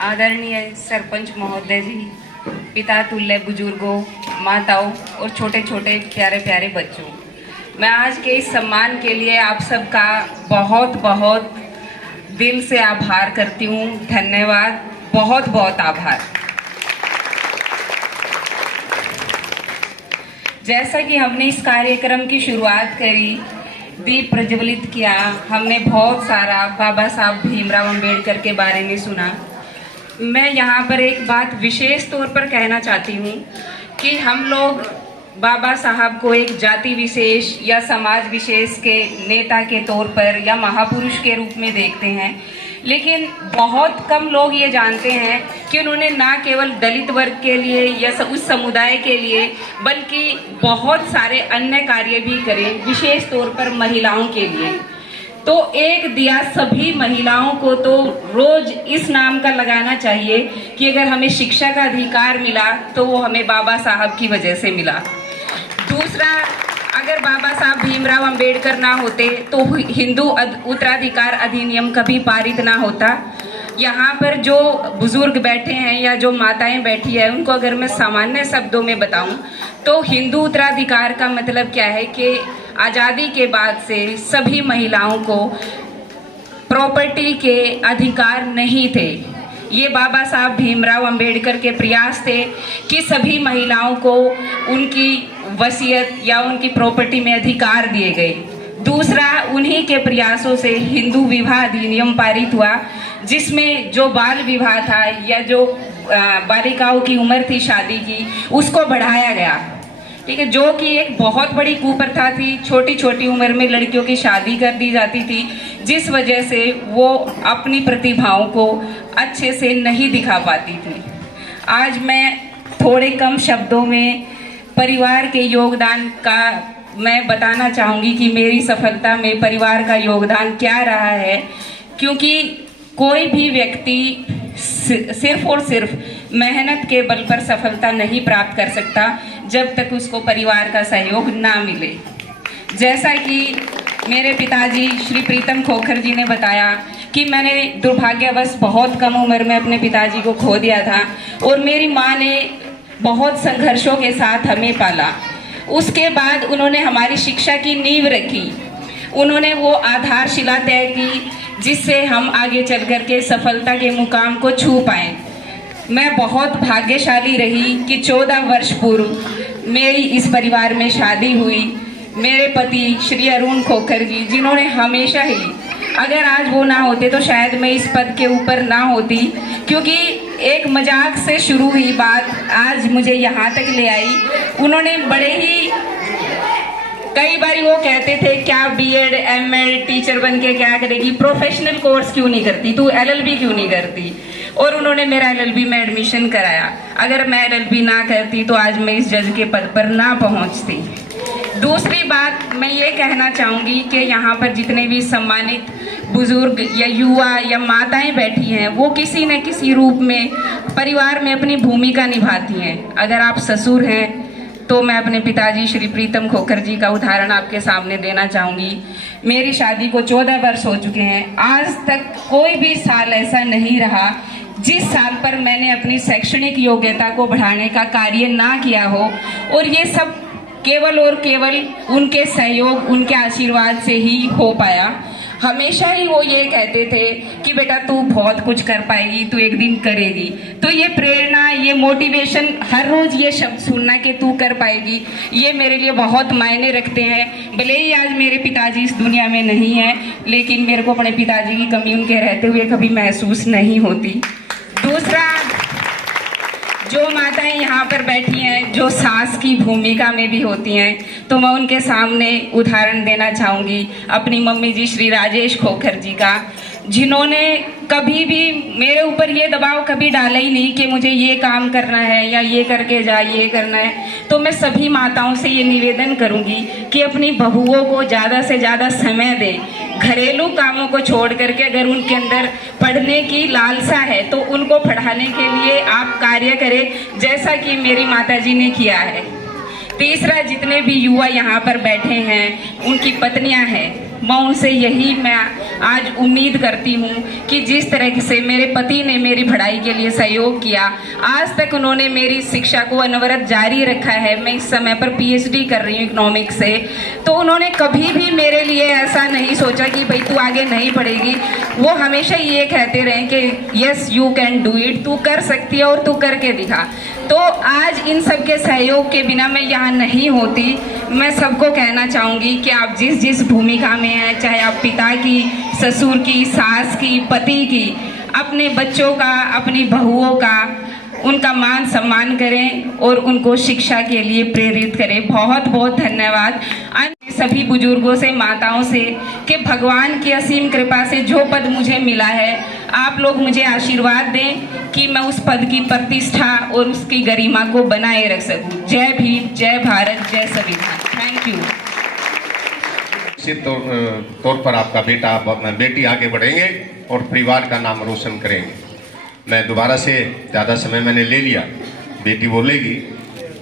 आदरणीय सरपंच महोदय जी, पिता तुल्य बुजुर्गों, माताओं और छोटे छोटे प्यारे प्यारे बच्चों, मैं आज के इस सम्मान के लिए आप सबका बहुत बहुत दिल से आभार करती हूँ। धन्यवाद, बहुत बहुत आभार। जैसा कि हमने इस कार्यक्रम की शुरुआत करी, दीप प्रज्वलित किया, हमने बहुत सारा बाबा साहब भीमराव अंबेडकर के बारे में सुना। मैं यहाँ पर एक बात विशेष तौर पर कहना चाहती हूँ कि हम लोग बाबा साहब को एक जाति विशेष या समाज विशेष के नेता के तौर पर या महापुरुष के रूप में देखते हैं, लेकिन बहुत कम लोग ये जानते हैं कि उन्होंने ना केवल दलित वर्ग के लिए या उस समुदाय के लिए बल्कि बहुत सारे अन्य कार्य भी करे, विशेष तौर पर महिलाओं के लिए। तो एक दिया सभी महिलाओं को तो रोज इस नाम का लगाना चाहिए कि अगर हमें शिक्षा का अधिकार मिला तो वो हमें बाबा साहब की वजह से मिला। दूसरा, अगर बाबा साहब भीमराव अंबेडकर ना होते तो हिंदू उत्तराधिकार अधिनियम कभी पारित ना होता। यहाँ पर जो बुजुर्ग बैठे हैं या जो माताएं बैठी है, उनको अगर मैं सामान्य शब्दों में बताऊं तो हिंदू उत्तराधिकार का मतलब क्या है कि आज़ादी के बाद से सभी महिलाओं को प्रॉपर्टी के अधिकार नहीं थे। ये बाबा साहब भीमराव अंबेडकर के प्रयास थे कि सभी महिलाओं को उनकी वसीयत या उनकी प्रॉपर्टी में अधिकार दिए गए। दूसरा, उन्हीं के प्रयासों से हिंदू विवाह अधिनियम पारित हुआ, जिसमें जो बाल विवाह था या जो बालिकाओं की उम्र थी शादी की, उसको बढ़ाया गया। ठीक है, जो कि एक बहुत बड़ी कुप्रथा थी। छोटी छोटी उम्र में लड़कियों की शादी कर दी जाती थी, जिस वजह से वो अपनी प्रतिभाओं को अच्छे से नहीं दिखा पाती थी। आज मैं थोड़े कम शब्दों में परिवार के योगदान का मैं बताना चाहूँगी कि मेरी सफलता में परिवार का योगदान क्या रहा है, क्योंकि कोई भी व्यक्ति सिर्फ और सिर्फ मेहनत के बल पर सफलता नहीं प्राप्त कर सकता जब तक उसको परिवार का सहयोग ना मिले। जैसा कि मेरे पिताजी श्री प्रीतम खोखर जी ने बताया कि मैंने दुर्भाग्यवश बहुत कम उम्र में अपने पिताजी को खो दिया था और मेरी माँ ने बहुत संघर्षों के साथ हमें पाला। उसके बाद उन्होंने हमारी शिक्षा की नींव रखी, उन्होंने वो आधारशिला तय की जिससे हम आगे चल कर के सफलता के मुकाम को छू पाएं। मैं बहुत भाग्यशाली रही कि 14 वर्ष पूर्व मेरी इस परिवार में शादी हुई। मेरे पति श्री अरुण खोखर जी, जिन्होंने हमेशा ही, अगर आज वो ना होते तो शायद मैं इस पद के ऊपर ना होती, क्योंकि एक मजाक से शुरू हुई बात आज मुझे यहाँ तक ले आई। उन्होंने बड़े ही कई बार वो कहते थे क्या बीएड एमएड टीचर बन के क्या करेगी, प्रोफेशनल कोर्स क्यों नहीं करती, तू एलएलबी क्यों नहीं करती, और उन्होंने मेरा एलएलबी में एडमिशन कराया। अगर मैं एलएलबी ना करती तो आज मैं इस जज के पद पर ना पहुंचती। दूसरी बात मैं ये कहना चाहूँगी कि यहाँ पर जितने भी सम्मानित बुजुर्ग या युवा या माताएं बैठी हैं, वो किसी न किसी रूप में परिवार में अपनी भूमिका निभाती हैं। अगर आप ससुर हैं तो मैं अपने पिताजी श्री प्रीतम खोखर जी का उदाहरण आपके सामने देना चाहूँगी। मेरी शादी को 14 वर्ष हो चुके हैं, आज तक कोई भी साल ऐसा नहीं रहा जिस साल पर मैंने अपनी शैक्षणिक योग्यता को बढ़ाने का कार्य ना किया हो, और ये सब केवल और केवल उनके सहयोग, उनके आशीर्वाद से ही हो पाया। हमेशा ही वो ये कहते थे कि बेटा तू बहुत कुछ कर पाएगी, तू एक दिन करेगी। तो ये प्रेरणा, ये मोटिवेशन, हर रोज ये शब्द सुनना कि तू कर पाएगी, ये मेरे लिए बहुत मायने रखते हैं। भले ही आज मेरे पिताजी इस दुनिया में नहीं हैं, लेकिन मेरे को अपने पिताजी की कमी उनके रहते हुए कभी महसूस नहीं होती। दूसरा, जो माताएं यहाँ पर बैठी हैं, जो सास की भूमिका में भी होती हैं, तो मैं उनके सामने उदाहरण देना चाहूँगी अपनी मम्मी जी श्री राजेश खोखर जी का, जिन्होंने कभी भी मेरे ऊपर ये दबाव कभी डाला ही नहीं कि मुझे ये काम करना है या ये करके जा, ये करना है। तो मैं सभी माताओं से ये निवेदन करूँगी कि अपनी बहुओं को ज़्यादा से ज़्यादा समय दें। घरेलू कामों को छोड़ करके अगर उनके अंदर पढ़ने की लालसा है तो उनको पढ़ाने के लिए आप कार्य करें, जैसा कि मेरी माताजी ने किया है। तीसरा, जितने भी युवा यहाँ पर बैठे हैं, उनकी पत्नियाँ हैं, मैं उनसे यही मैं आज उम्मीद करती हूँ कि जिस तरह से मेरे पति ने मेरी पढ़ाई के लिए सहयोग किया, आज तक उन्होंने मेरी शिक्षा को अनवरत जारी रखा है। मैं इस समय पर पीएचडी कर रही हूँ इकोनॉमिक्स से, तो उन्होंने कभी भी मेरे लिए ऐसा नहीं सोचा कि भाई तू आगे नहीं पढ़ेगी। वो हमेशा ये कहते रहे कि yes you can do it, तू कर सकती है और तू करके दिखा। तो आज इन सब के सहयोग के बिना मैं यहाँ नहीं होती। मैं सबको कहना चाहूँगी कि आप जिस जिस भूमिका में हैं, चाहे आप पिता की, ससुर की, सास की, पति की, अपने बच्चों का, अपनी बहुओं का, उनका मान सम्मान करें और उनको शिक्षा के लिए प्रेरित करें। बहुत बहुत धन्यवाद सभी बुजुर्गों से, माताओं से कि भगवान की असीम कृपा से जो पद मुझे मिला है, आप लोग मुझे आशीर्वाद दें कि मैं उस पद की प्रतिष्ठा और उसकी गरिमा को बनाए रख सकूं। जय भीम, जय भारत, जय संविधान। Thank you. निश्चित तौर पर आपका बेटी आगे बढ़ेंगे और परिवार का नाम रोशन करेंगे। मैं दोबारा से ज़्यादा समय मैंने ले लिया, बेटी बोलेगी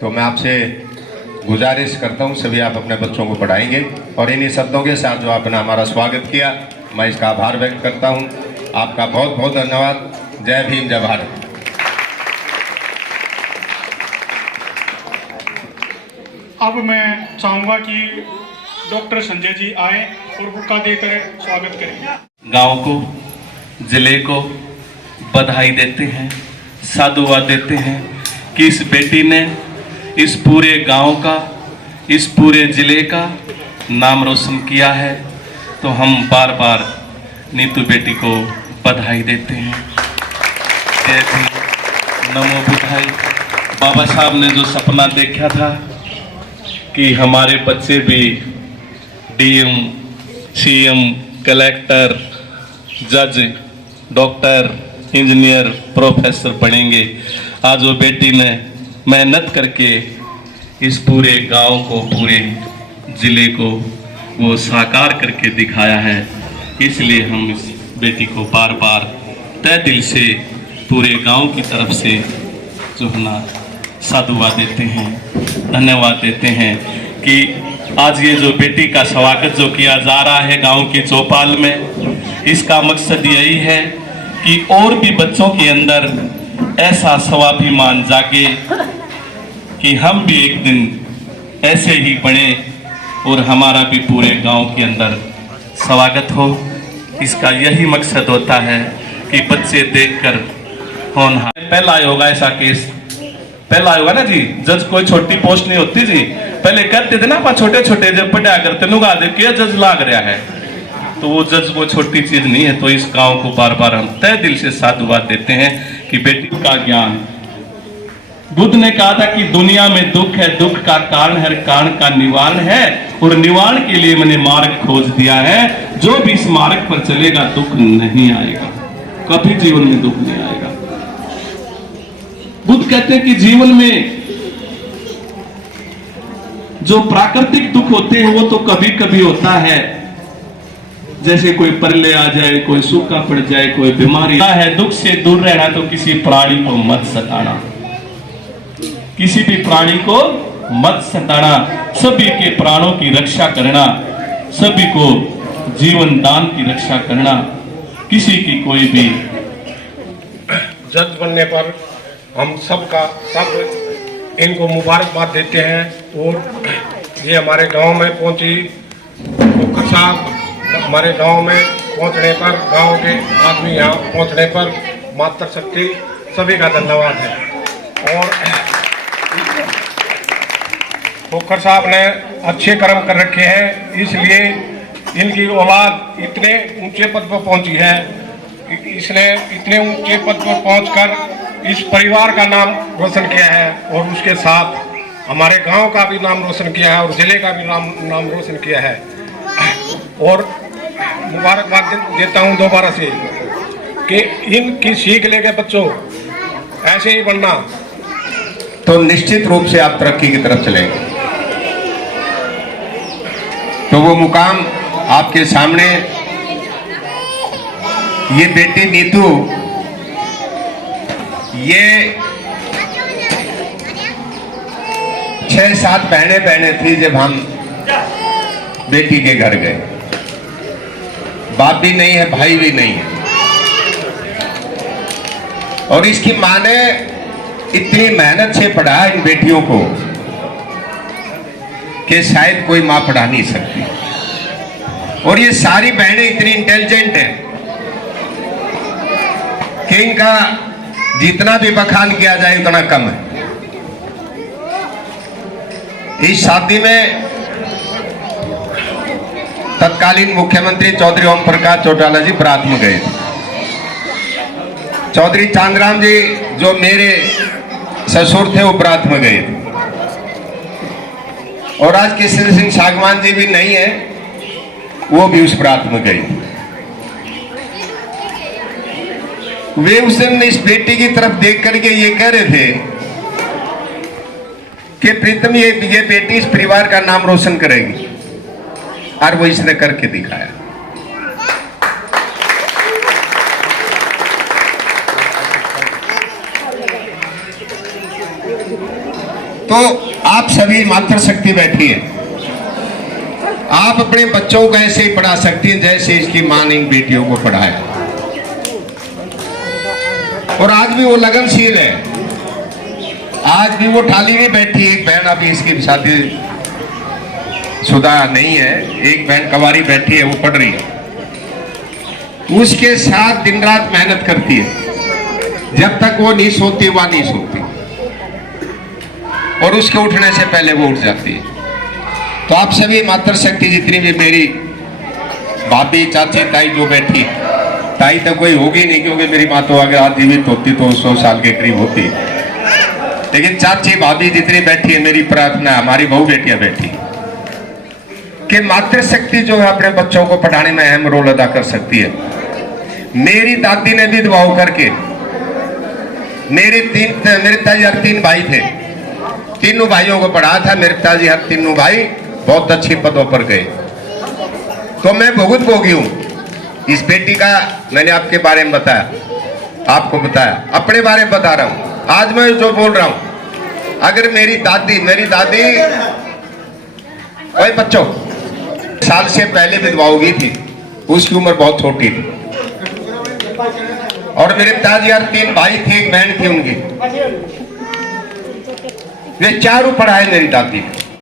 तो मैं आपसे गुजारिश करता हूं सभी आप अपने बच्चों को पढ़ाएंगे। और इन्हीं शब्दों के साथ जो आपने हमारा स्वागत किया, मैं इसका आभार व्यक्त करता हूं। आपका बहुत बहुत धन्यवाद। जय भीम, जय भारत। अब मैं चाहूँगा कि डॉक्टर संजय जी आए और बुक्का देकर स्वागत करें। गांव को, जिले को बधाई देते हैं, साधुवाद देते हैं कि इस बेटी ने इस पूरे गांव का, इस पूरे जिले का नाम रोशन किया है। तो हम बार बार नीतू बेटी को बधाई देते हैं। जय भीम, नमो बुद्धाय। बाबा साहब ने जो सपना देखा था कि हमारे बच्चे भी डीएम, सीएम, कलेक्टर, जज, डॉक्टर, इंजीनियर, प्रोफेसर बनेंगे, आज वो बेटी ने मेहनत करके इस पूरे गांव को, पूरे जिले को वो साकार करके दिखाया है। इसलिए हम इस बेटी को बार बार तहे दिल से पूरे गांव की तरफ से जो है ना साधुवाद देते हैं, धन्यवाद देते हैं कि आज ये जो बेटी का स्वागत जो किया जा रहा है गांव की चौपाल में, इसका मकसद यही है कि और भी बच्चों के अंदर ऐसा स्वाभिमान जागे कि हम भी एक दिन ऐसे ही बने और हमारा भी पूरे गांव के अंदर स्वागत हो। इसका यही मकसद होता है कि बच्चे देखकर होनहार। पहला होगा ऐसा केस, पहला होगा ना जी, जज कोई छोटी पोस्ट नहीं होती जी। पहले कहते थे ना आप छोटे छोटे जब पढ़ा करते नुगा दे के जज लाग रहा है, तो वो जज को छोटी चीज नहीं है। तो इस गांव को बार बार हम तहे दिल से साधुवाद देते हैं कि बेटी का ज्ञान। बुद्ध ने कहा था कि दुनिया में दुख है, दुख का कारण है, कारण का निवारण है, और निवारण के लिए मैंने मार्ग खोज दिया है। जो भी इस मार्ग पर चलेगा दुख नहीं आएगा, कभी जीवन में दुख नहीं आएगा। बुद्ध कहते हैं कि जीवन में जो प्राकृतिक दुख होते हैं वो तो कभी कभी होता है, जैसे कोई प्रलय आ जाए, कोई सूखा पड़ जाए, कोई बीमारी है। दुख से दूर रहना, तो किसी प्राणी को मत सताना, किसी भी प्राणी को मत सताना, सभी के प्राणों की रक्षा करना, सभी को जीवन दान की रक्षा करना, किसी की कोई भी। जज बनने पर हम सब इनको मुबारकबाद देते हैं। और ये हमारे गांव में पहुंची, डॉक्टर साहब हमारे गांव में पहुंचने पर, गांव के आदमी यहाँ पहुंचने पर मातृशक्ति सभी का धन्यवाद है। और डॉक्टर साहब ने अच्छे कर्म कर रखे हैं, इसलिए इनकी औलाद इतने ऊंचे पद पर पहुंची है। इसने इतने ऊंचे पद पर पहुंचकर इस परिवार का नाम रोशन किया है और उसके साथ हमारे गांव का भी नाम रोशन किया है और जिले का भी नाम रोशन किया है। और मुबारकबाद देता हूं दोबारा से कि इनकी सीख लेके बच्चों ऐसे ही बनना, तो निश्चित रूप से आप तरक्की की तरफ चलेंगे। तो वो मुकाम आपके सामने, ये बेटी नीतू, ये 6-7 बहनें थी जब हम बेटी के घर गए। बाप भी नहीं है, भाई भी नहीं है। और इसकी माँ ने इतनी मेहनत से पढ़ाया इन बेटियों को कि शायद कोई माँ पढ़ा नहीं सकती। और ये सारी बहनें इतनी इंटेलिजेंट हैं कि इनका जितना भी बखान किया जाए उतना कम है। इस शादी में तत्कालीन मुख्यमंत्री चौधरी ओम प्रकाश चौटाला जी बारात में गए थे। चौधरी चांदराम जी जो मेरे ससुर थे वो बारात में गए थे। और आज किशन सिंह सागवान जी भी नहीं है, वो भी उस बारात में गए। वे उस दिन इस बेटी की तरफ देख करके ये कह रहे थे कि प्रीतम ये बेटी इस परिवार का नाम रोशन करेगी, और वो इसने करके दिखाया। तो आप सभी मातृशक्ति बैठी है, आप अपने बच्चों को ऐसे ही पढ़ा सकती हैं जैसे इसकी मां ने इन बेटियों को पढ़ाया। और आज भी वो लगनशील है, आज भी वो ठाली नहीं बैठी। एक बहन अभी इसकी शादी शुदा नहीं है, एक बहन कवारी बैठी है, वो पढ़ रही है। उसके साथ दिन रात मेहनत करती है, जब तक वो नहीं सोती वह नहीं सोती, और उसके उठने से पहले वो उठ जाती है। तो आप सभी मातृशक्ति जितनी भी मेरी भाभी, चाची, ताई जो बैठी, ताई तो कोई होगी नहीं क्योंकि मेरी माँ तो अगर आज जीवित होती तो 100 साल के करीब होती, लेकिन चाची भाभी जितनी बैठी है, मेरी प्रार्थना, हमारी बहु बेटियां बैठी कि मातृशक्ति जो है अपने बच्चों को पढ़ाने में अहम रोल अदा कर सकती है। मेरी दादी ने विधवा होकर के मेरे पिताजी हर 3 भाई थे, तीनों भाइयों को पढ़ाया था। मेरे पिताजी हर तीनों भाई बहुत अच्छे पदों पर गए। तो मैं बहुत भोगी हूं इस बेटी का। मैंने आपके बारे में बताया, आपको बताया, अपने बारे में बता रहा हूं। आज मैं जो बोल रहा हूं, अगर मेरी दादी ओए बच्चों साल से पहले विधवा हो गई थी, उसकी उम्र बहुत छोटी थी। और मेरे पिताजी यार 3 भाई थे, एक बहन थी उनकी, वे चारों पढ़ाए मेरी दादी ने।